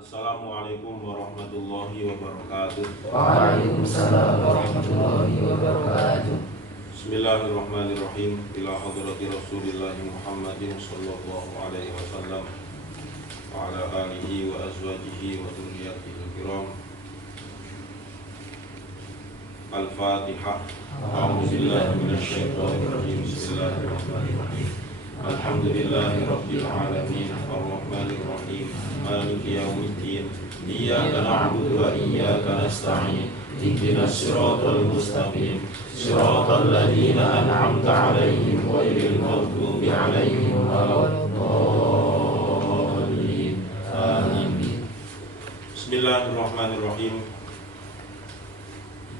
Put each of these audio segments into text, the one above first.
Assalamualaikum warahmatullahi wabarakatuh. Waalaikumsalam warahmatullahi wabarakatuh. Bismillahirrahmanirrahim. Ila hadrati Rasulillah Muhammadin sallallahu alaihi wasallam wa ala alihi wa azwajihi wa dzurriyyatihi kiram. Al-Fatihah. A'udzubillahi minasyaitonir rajim. Bismillahirrahmanirrahim. Alhamdulillahi rabbil alamin arrahmanir rahim maliki yaumiddin iyyaka na'budu wa iyyaka nasta'in ihdinas siratal mustaqim siratal ladzina an'amta 'alaihim ghairil maghdubi 'alaihim waladdallin. Amin. Bismillahirrahmanirrahim.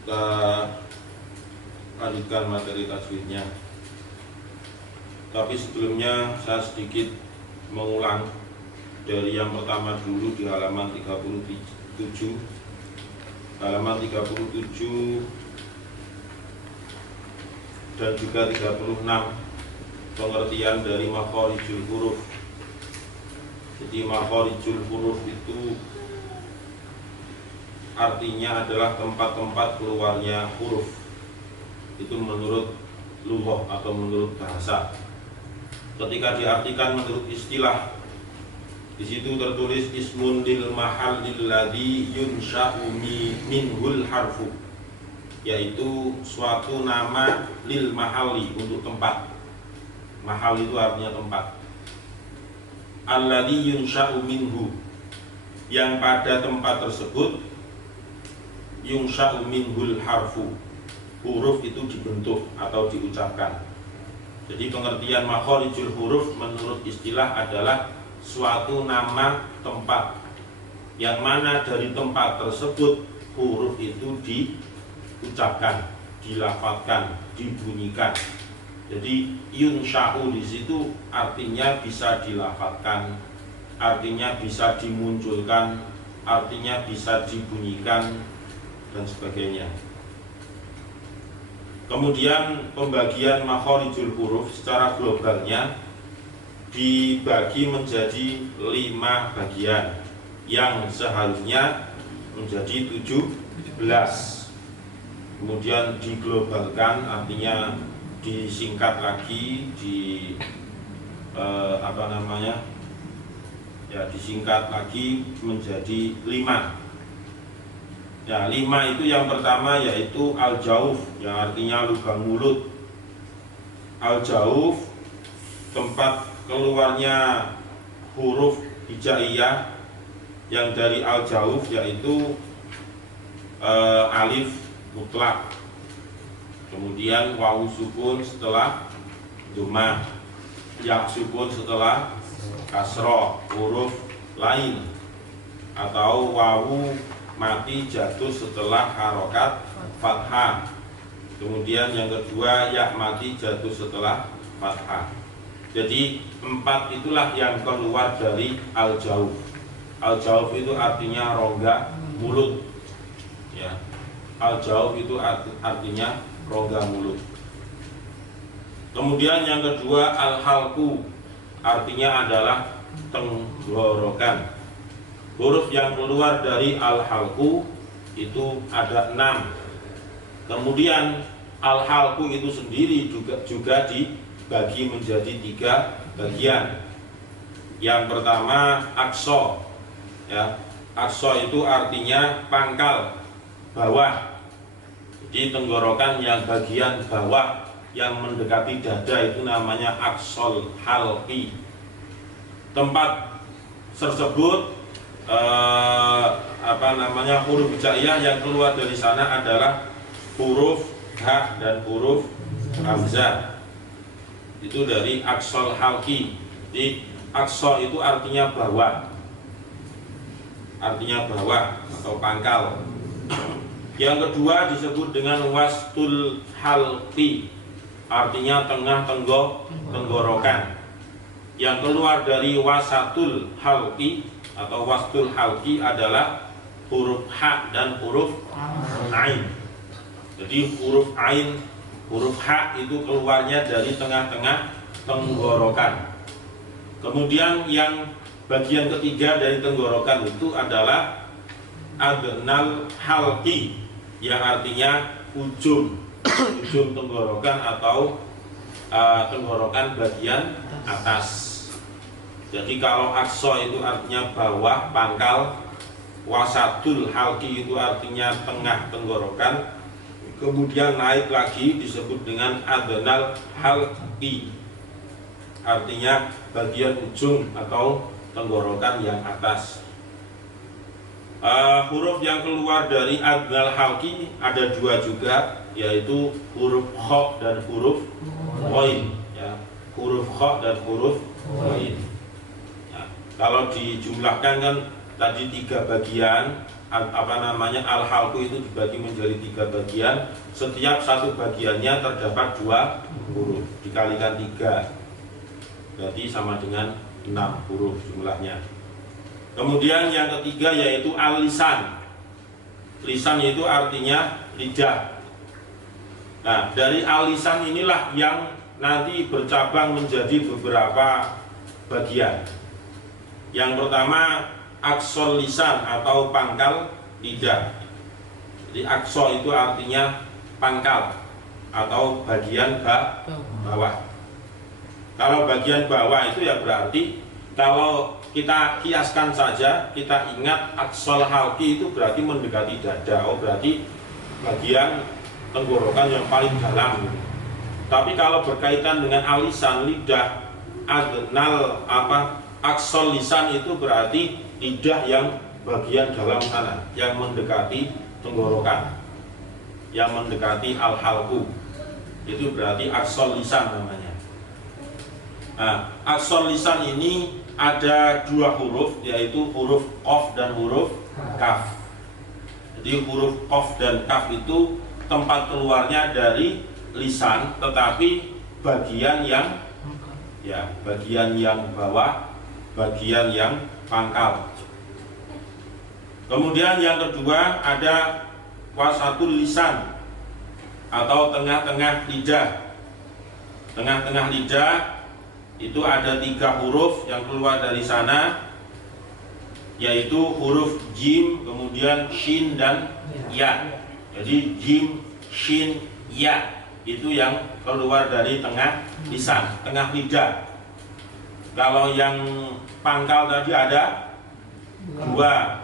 Kita lanjutkan materi tajwidnya. Tapi sebelumnya saya sedikit mengulang dari yang pertama dulu di halaman 37. Halaman 37 dan juga 36 pengertian dari makharijul huruf. Jadi makharijul huruf itu artinya adalah tempat-tempat keluarnya huruf. Itu menurut lughah atau menurut bahasa. Ketika diartikan menurut istilah, di situ tertulis ismun lil mahallil ladzi yunsha'u minhul harfu, yaitu suatu nama lil mahalli, untuk tempat. Mahal itu artinya tempat. Alladzi yunsha'u minhu, yang pada tempat tersebut yunsha'u minhul harfu, huruf itu dibentuk atau diucapkan. Jadi pengertian makharijul huruf menurut istilah adalah suatu nama tempat, yang mana dari tempat tersebut huruf itu diucapkan, dilafadzkan, dibunyikan. Jadi yunsha'u di situ artinya bisa dilafadzkan, artinya bisa dimunculkan, artinya bisa dibunyikan dan sebagainya. Kemudian pembagian makharijul huruf secara globalnya dibagi menjadi 5 bagian yang seharusnya menjadi 17. Kemudian diglobalkan artinya disingkat lagi, disingkat lagi menjadi 5. Ya, 5 itu yang pertama yaitu al-jauf, yang artinya lubang mulut. Al-jauf, tempat keluarnya huruf hijaiyah, yang dari al-jauf yaitu alif mutlak, kemudian wawu sukun setelah dhammah, ya sukun setelah kasroh, huruf lain, atau wawu mati jatuh setelah harokat fathah. Kemudian yang kedua ya mati jatuh setelah fathah. Jadi 4 itulah yang keluar dari al-jauf. Al-jauf itu artinya rongga mulut. Ya, al-jauf itu artinya rongga mulut. Kemudian yang kedua al-halqu, artinya adalah tenggorokan. Huruf yang keluar dari al-halqu itu ada 6. Kemudian al-halqu itu sendiri juga dibagi menjadi 3 bagian. Yang pertama aqsa, ya. Aqsa itu artinya pangkal, bawah. Jadi tenggorokan yang bagian bawah yang mendekati dada itu namanya aqsal halqi. Tempat tersebut huruf hijaiyah yang keluar dari sana adalah huruf ha dan huruf hamzah. Itu dari aqsal halqi. Jadi aqsa itu artinya bawah, atau pangkal. Yang kedua disebut dengan wastul halqi, artinya tengah tenggorokan. Yang keluar dari wasatul halqi atau wastul halqi adalah huruf ha dan huruf ain. Jadi huruf ain, huruf ha itu keluarnya dari tengah-tengah tenggorokan. Kemudian yang bagian ketiga dari tenggorokan itu adalah adnal halqi, yang artinya ujung tenggorokan atau tenggorokan bagian atas. Jadi kalau aqsa itu artinya bawah, pangkal, wasatul halqi itu artinya tengah tenggorokan, kemudian naik lagi disebut dengan adnal halqi, artinya bagian ujung atau tenggorokan yang atas. Huruf yang keluar dari adnal halqi ada dua juga, yaitu huruf kha dan huruf ghain, ya. Huruf kha dan huruf ghain. Ya. Kalau dijumlahkan kan tadi 3 bagian, al-halqu itu dibagi menjadi 3 bagian. Setiap satu bagiannya terdapat 2 huruf, dikalikan 3, berarti sama dengan 6 huruf jumlahnya. Kemudian yang ketiga yaitu al-lisan. Lisan itu artinya lidah. Nah, dari al-lisan inilah yang nanti bercabang menjadi beberapa bagian. Yang pertama aqsal lisan atau pangkal lidah. Jadi aqsa itu artinya pangkal atau bagian bawah. Kalau bagian bawah itu ya berarti, kalau kita kiaskan saja, kita ingat aqsal halqi itu berarti mendekati dada. Oh, berarti bagian tenggorokan yang paling dalam. Tapi kalau berkaitan dengan alisan lidah, adnal aqsal lisan itu berarti lidah yang bagian dalam sana, yang mendekati tenggorokan, yang mendekati al-halqu. Itu berarti aqsal lisan namanya. Nah, aqsal lisan ini ada 2 huruf, yaitu huruf qaf dan huruf kaf. Jadi huruf qaf dan kaf itu tempat keluarnya dari lisan, tetapi bagian yang bawah, bagian yang pangkal. Kemudian yang kedua ada wasatul lisan atau tengah-tengah lidah. Tengah-tengah lidah itu ada 3 huruf yang keluar dari sana, yaitu huruf jim, kemudian shin dan ya. Jadi jim, shin, ya itu yang keluar dari tengah lisan, tengah lidah. Kalau yang pangkal tadi ada 2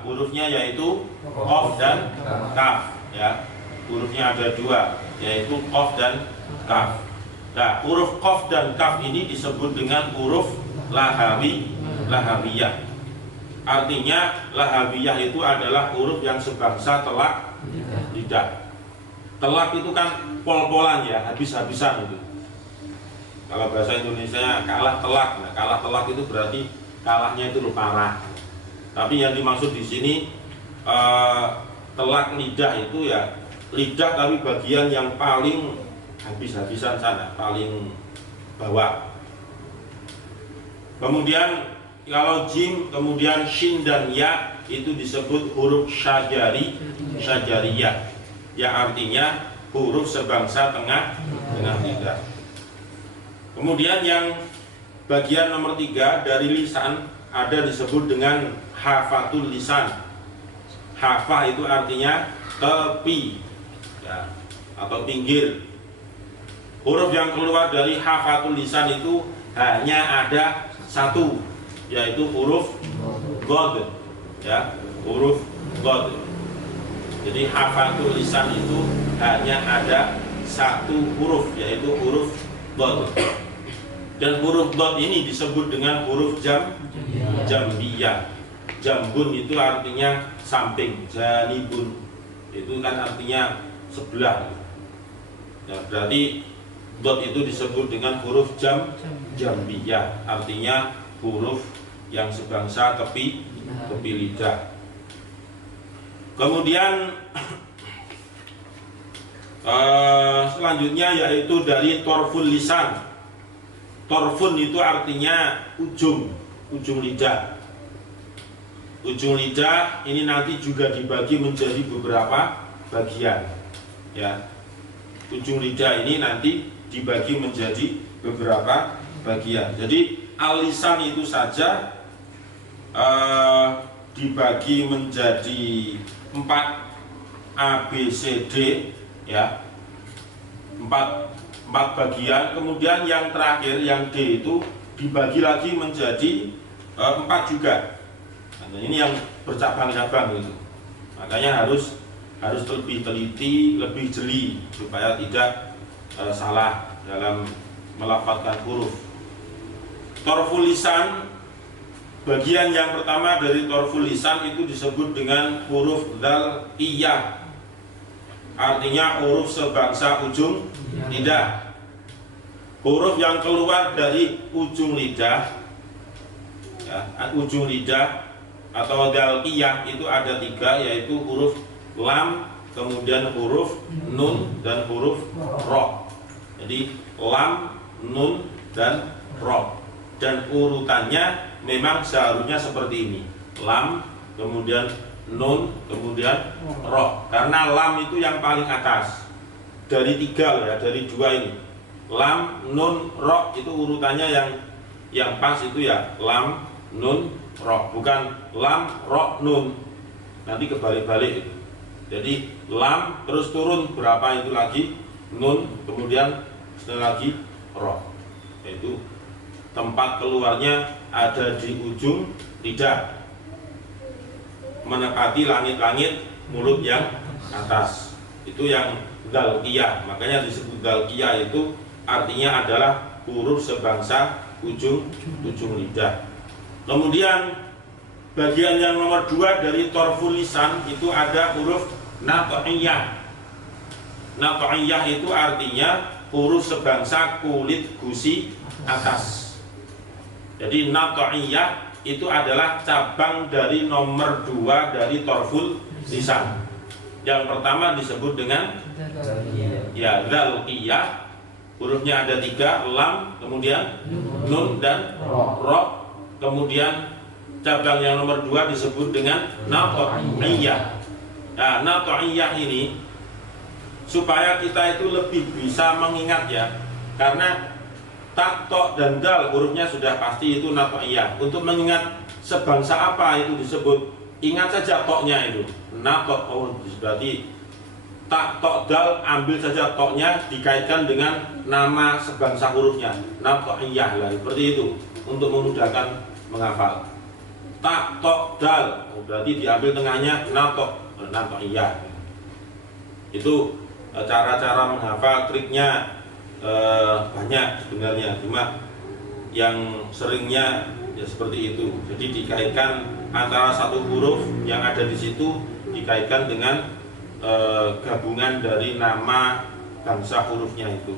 hurufnya, yaitu qaf dan kaf, ya. Hurufnya ada 2, yaitu qaf dan kaf. Nah, huruf qaf dan kaf ini disebut dengan huruf lahaviyah. Artinya lahaviyah itu adalah huruf yang sebangsa telak lidah. Telak itu kan pol-polan, ya, habis-habisan itu. Kalau bahasa Indonesia kalah telak. Nah, kalah telak itu berarti kalahnya itu parah. Tapi yang dimaksud di sini telak lidah itu ya lidah, tapi bagian yang paling habis-habisan sana, paling bawah. Kemudian kalau jim, kemudian shin dan ya itu disebut huruf syajariyah, yang artinya huruf sebangsa tengah lidah. Kemudian yang bagian nomor 3 dari lisan ada disebut dengan hafatul lisan. Hafah itu artinya tepi, ya, atau pinggir. Huruf yang keluar dari hafatul lisan itu hanya ada 1, yaitu huruf god, ya, huruf god. Jadi hafatul lisan itu hanya ada 1 huruf, yaitu huruf god. Dan huruf god ini disebut dengan huruf jambiyah. Jambun itu artinya samping, janibun itu kan artinya sebelah. Ya, berarti dot itu disebut dengan huruf jambiyah, artinya huruf yang sebangsa tepi lidah. Kemudian selanjutnya yaitu dari torful lisan. Torfun itu artinya ujung lidah. Ujung lidah ini nanti juga dibagi menjadi beberapa bagian, ya. Ujung lidah ini nanti dibagi menjadi beberapa bagian. Jadi al-lisan itu saja dibagi menjadi 4 A, B, C, D, ya, 4 bagian. Kemudian yang terakhir, yang D itu dibagi lagi menjadi 4 juga. Nah, ini yang bercabang-cabang gitu. Makanya harus lebih teliti, lebih jeli supaya tidak salah dalam melafadzkan huruf. Torful lisan, bagian yang pertama dari torful lisan itu disebut dengan huruf dal iya. Artinya huruf sebangsa ujung lidah. Huruf yang keluar dari ujung lidah, ya, ujung lidah atau dal iya itu ada 3, yaitu huruf lam, kemudian huruf nun, dan huruf ro. Jadi lam, nun, dan ro. Dan urutannya memang seharusnya seperti ini: lam, kemudian nun, kemudian ro. Karena lam itu yang paling atas dari 3 loh ya, dari 2 ini. Lam, nun, ro itu urutannya yang pas itu ya lam, nun, ro, bukan lam, ro, nun. Nanti kebalik-balik itu. Jadi lam terus turun berapa itu lagi, nun, kemudian setelah lagi ro. Itu tempat keluarnya ada di ujung lidah, menepati langit-langit mulut yang atas. Itu yang dalqiyah. Makanya disebut dalqiyah, itu artinya adalah huruf sebangsa ujung lidah. Kemudian bagian yang nomor 2 dari torful lisan itu ada huruf nato'iyah. Nato'iyah itu artinya huruf sebangsa kulit gusi atas. Jadi nato'iyah itu adalah cabang dari nomor 2 dari torful lisan. Yang pertama disebut dengan ya dzalqiyah, hurufnya ada 3, lam, kemudian nun, dan ro. Kemudian cabang yang nomor 2 disebut dengan nato'iyah. Nah, nato'iyah ini supaya kita itu lebih bisa mengingat ya, karena tak, tok, dan dal hurufnya sudah pasti itu nato'iyah. Untuk mengingat sebangsa apa itu disebut, ingat saja toknya itu nato'. Oh, berarti tak, tok, dal, ambil saja toknya, dikaitkan dengan nama sebangsa hurufnya, nato'iyah lah, seperti itu untuk memudahkan menghafal. Tak, tok, dal, oh, berarti diambil tengahnya nato'iyah. Itu cara-cara menghafal, triknya banyak sebenarnya, cuma yang seringnya ya seperti itu. Jadi dikaitkan antara satu huruf yang ada di situ dikaitkan dengan gabungan dari nama bangsa hurufnya itu.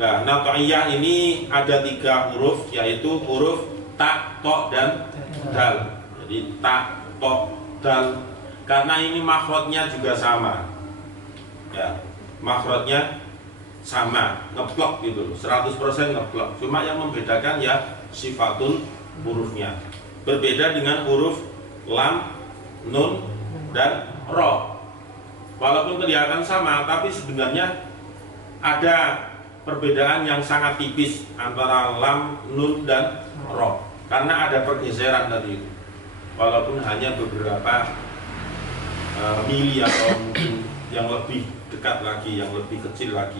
Nah, nato'iyah ini ada 3 huruf, yaitu huruf tak, tok, dan dal. Jadi tak, tok, dal. Karena ini makhrajnya juga sama, ya, makhrajnya sama, ngeplok gitu, 100% ngeplok. Cuma yang membedakan ya sifatul hurufnya. Berbeda dengan huruf lam, nun, dan ro. Walaupun kelihatan sama, tapi sebenarnya ada perbedaan yang sangat tipis antara lam, nun, dan ro. Karena ada pergeseran tadi itu. Walaupun hanya beberapa mili atau mungkin yang lebih dekat lagi, yang lebih kecil lagi.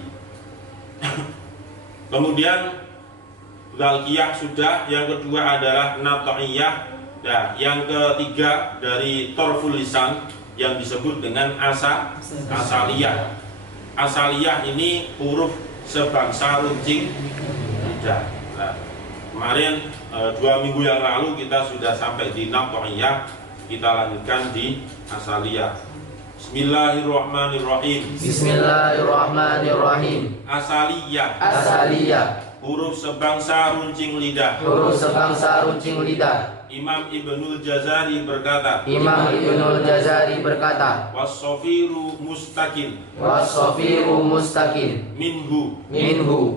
Kemudian dzalqiyah sudah, yang kedua adalah nato'iyah. Nah, yang ketiga dari torful lisan yang disebut dengan asaliyah. Asaliyah ini huruf sebangsa runcing lidah. Nah, kemarin 2 minggu yang lalu kita sudah sampai di nato'iyah, kita lanjutkan di asaliyah. Bismillahirrahmanirrahim. Bismillahirrahmanirrahim. Asaliyah. Asaliyah. Huruf sebangsa runcing lidah. Huruf sebangsa runcing lidah. Imam Ibnul Jazari berkata. Imam Ibnul Jazari berkata. Was-sofiru mustaqim. Was-sofiru mustaqim. Minhu.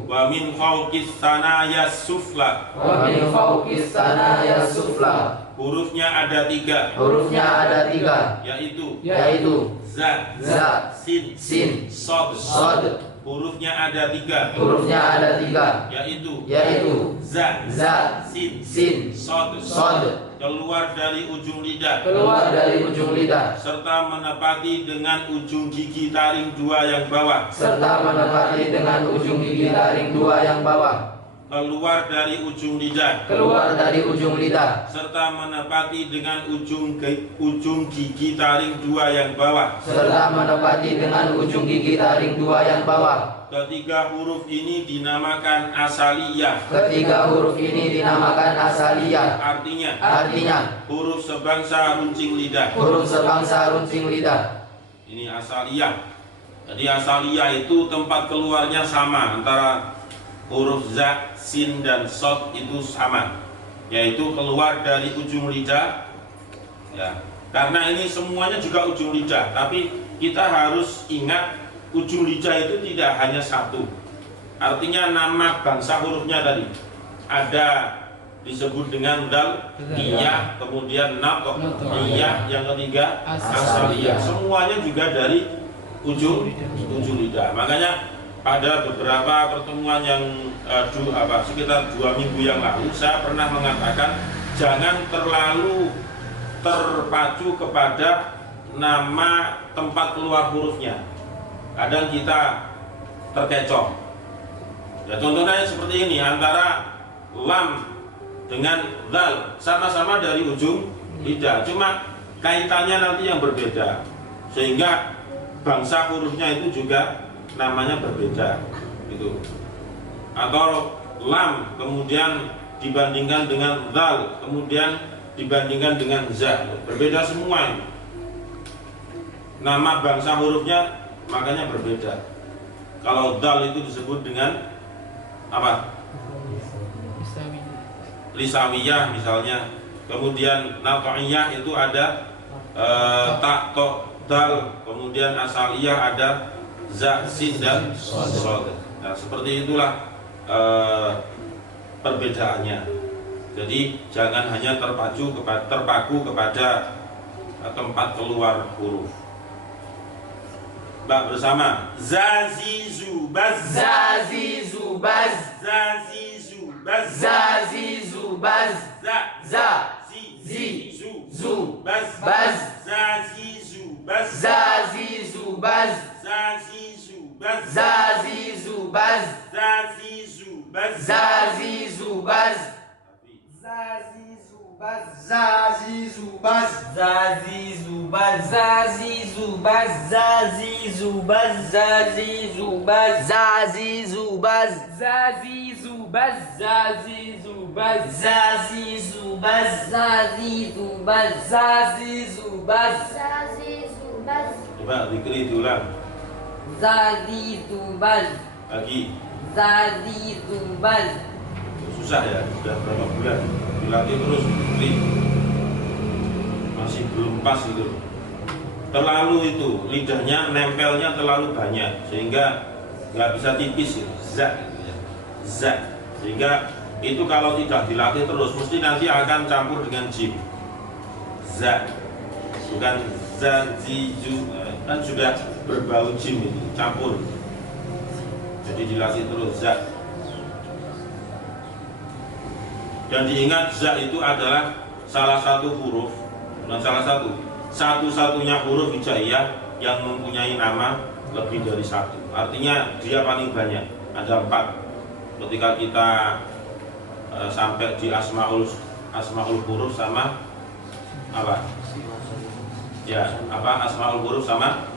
Wa min fawqis sanaya sufla. Wa min fawqis sanaya sufla. Hurufnya ada 3. Hurufnya ada 3. Yaitu Yaitu za, za, sin, sin, sod. sod. hurufnya ada 3, hurufnya ada 3, yaitu za, sin, sod, keluar dari ujung lidah, serta menepati dengan ujung gigi taring 2 yang bawah, keluar dari ujung lidah, serta menepati dengan ujung gigi taring 2 yang bawah, Ketiga huruf ini dinamakan asaliyah. Artinya huruf sebangsa runcing lidah. Ini asaliyah. Jadi asaliyah itu tempat keluarnya sama, antara huruf za, sin dan sod itu sama, yaitu keluar dari ujung lidah. Ya, karena ini semuanya juga ujung lidah, tapi kita harus ingat ujung lidah itu tidak hanya satu. Artinya nama bangsa hurufnya tadi ada disebut dengan dal, iya, kemudian natok, iya, yang ketiga asaliyah. Semuanya juga dari ujung lidah. Makanya pada beberapa pertemuan yang sekitar 2 minggu yang lalu saya pernah mengatakan jangan terlalu terpacu kepada nama tempat keluar hurufnya. Kadang kita terkecoh. Ya, contohnya seperti ini, antara lam dengan dal sama-sama dari ujung lidah, cuma kaitannya nanti yang berbeda, sehingga bangsa hurufnya itu juga namanya berbeda, gitu. Atau lam kemudian dibandingkan dengan dal, kemudian dibandingkan dengan za, berbeda semua ini. Nama bangsa hurufnya makanya berbeda. Kalau dal itu disebut dengan apa? Lisawiyah misalnya. Kemudian naqiyah itu ada ta, to, dal. Kemudian asaliyah ada za, sin dan sod. Nah, seperti itulah perbedaannya. Jadi jangan hanya terpaku kepada tempat keluar huruf. Mbak bersama. Zazizu baz, za, zi, zu, baz, za, zi, zu, baz, zazizu baz, zazizu baz, coba dikri diulang. Lagi. Susah ya, sudah berapa bulan dilatih terus dikri, masih belum pas gitu. Terlalu itu lidahnya nempelnya terlalu banyak sehingga nggak bisa tipis gitu. Za, sehingga itu kalau tidak dilatih terus mesti nanti akan campur dengan jim. Za, bukan za, zi, zu, kan sudah berbau jim itu, campur. Jadi dilatih terus za. Dan diingat za itu adalah salah satu huruf, bukan satu-satunya huruf hijaiyah yang mempunyai nama lebih dari satu. Artinya dia paling banyak, ada 4. Ketika kita sampai di asmaul huruf sama apa? Ya, asmaul huruf sama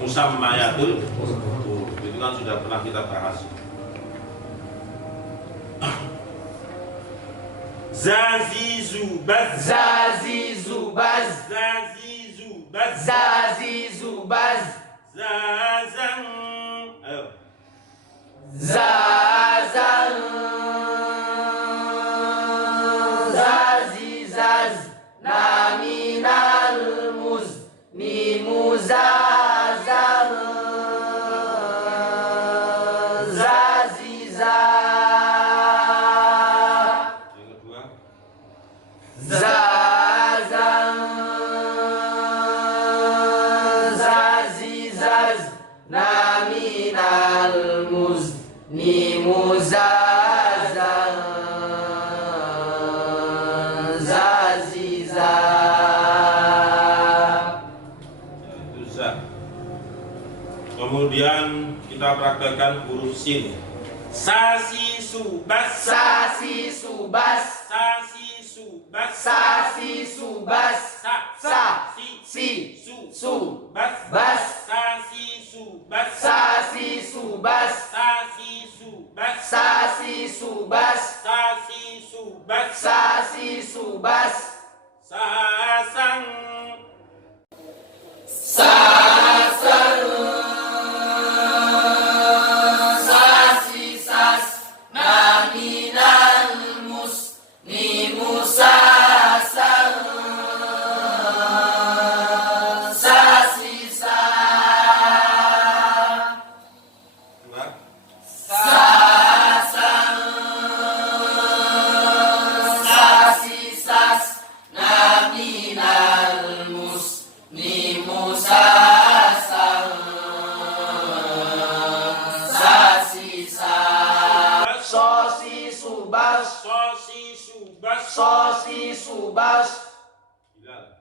musammayatul huruf. Itu kan sudah pernah kita bahas. Zazizu baz, zazang, ayo. Zazan, zazizaz, naminal muz, nimuzazan, zaziza. Yang kedua, Zazan, zazizaz, naminal za. Itu za. Kemudian kita praktekkan huruf sin. Sasi subas. Sasi subas. Sasi subas. Sasi subas. Sa. Si. Su. Bas. Bas. Sasi subas. Sasi subas. Sasi subas. Sasi subas. Sasi subas. Sasi subas. Sasang. Sasang. Sasi sas. Naminal mus. Ni musasang. Sasi sa. Sasang. Sasi sas. Naminal mus. Ni musasang. Sasi sa. Sosi subas. Sosi subas. Sosi subas. Bilal.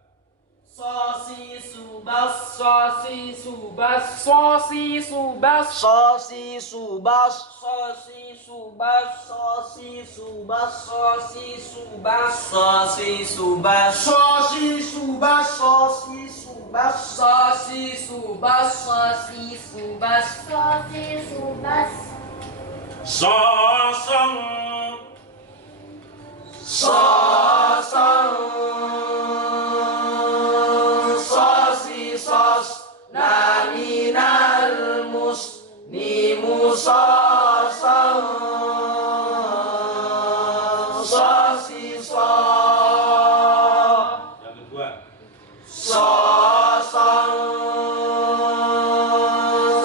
Sosi subas, sosi subas, sosi subas, Sosi subas. sosi subas, sosi subas, sosi subas, Sosi subas. Sosi subas. Sosi subas. sosi subas, sosi subas, sosi subas, Sosong. Sosong. Sosi sos. Naminal mus. Ni musosong. Sosi sos. Yang kedua. Sosong.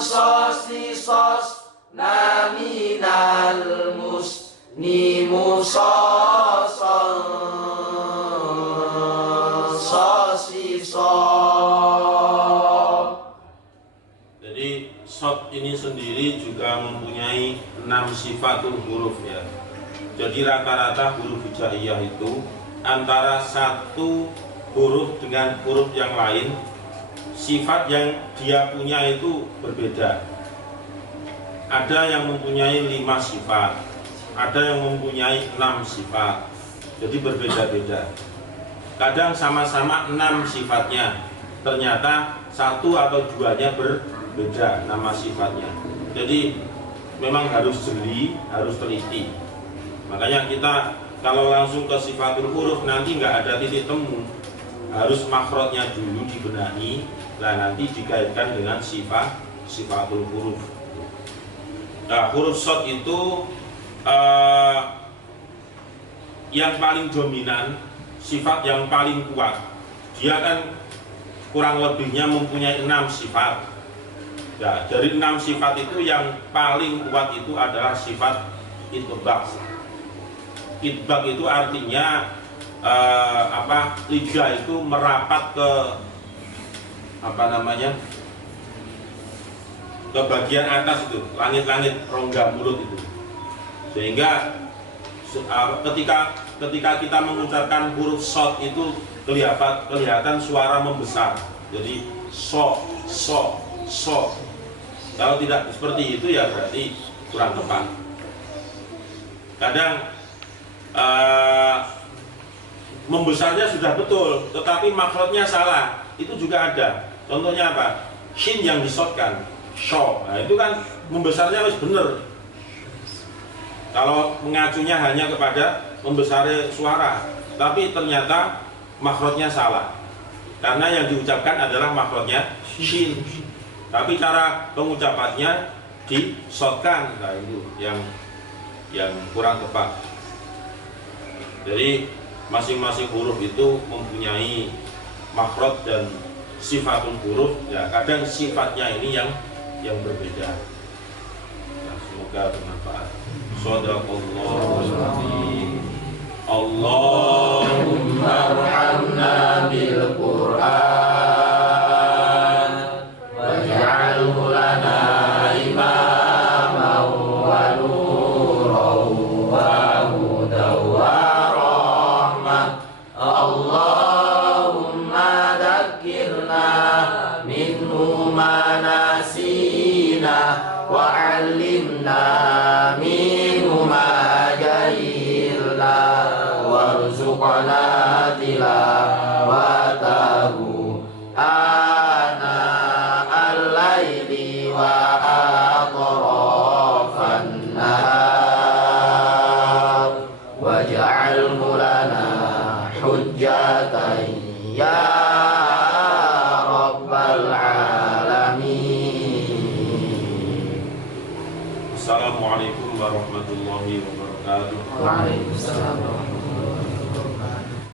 Sosi sos. Naminal mus. Ni musosong. Sosi sos. Jadi shot ini sendiri juga mempunyai 6 sifatul huruf ya. Jadi rata-rata huruf hijaiyah itu antara satu huruf dengan huruf yang lain, sifat yang dia punya itu berbeda. Ada yang mempunyai 5 sifat, ada yang mempunyai 6 sifat. Jadi berbeda-beda. Kadang sama-sama 6 sifatnya, ternyata satu atau duanya berbeda nama sifatnya. Jadi memang harus jeli, harus teliti. Makanya kita kalau langsung ke sifatul huruf nanti nggak ada titik temu, harus makhrajnya dulu dibenahi, lah nanti dikaitkan dengan sifatul huruf. Nah, huruf shad itu yang paling dominan, sifat yang paling kuat. Dia kan kurang lebihnya mempunyai 6 sifat. Ya, dari 6 sifat itu yang paling kuat itu adalah sifat itbaq. Itbaq itu artinya lidah itu merapat ke ke bagian atas itu, langit-langit rongga mulut itu. Sehingga ketika kita mengucapkan huruf shad itu kelihatan suara membesar. Jadi so. Kalau tidak seperti itu ya berarti kurang tepat. Kadang membesarnya sudah betul, tetapi makhrajnya salah. Itu juga ada. Contohnya apa? Shin yang disotkan, sho. Nah, itu kan membesarnya harus benar. Kalau mengacunya hanya kepada membesar suara, tapi ternyata makhrajnya salah. Karena yang diucapkan adalah makhrajnya shin. Tapi cara pengucapannya disotkan. Nah, itu yang kurang tepat. Jadi masing-masing huruf itu mempunyai makhraj dan sifatul huruf. Ya, kadang sifatnya ini yang berbeda. Nah, semoga bermanfaat. Shadaqallahul azim. Allahumma arhamna bil Qur'an waj'alhu lana imaman wa nuran wa hudan wa rahmah. Allah العالمين. Assalamualaikum warahmatullahi wabarakatuh. Waalaikumsalam.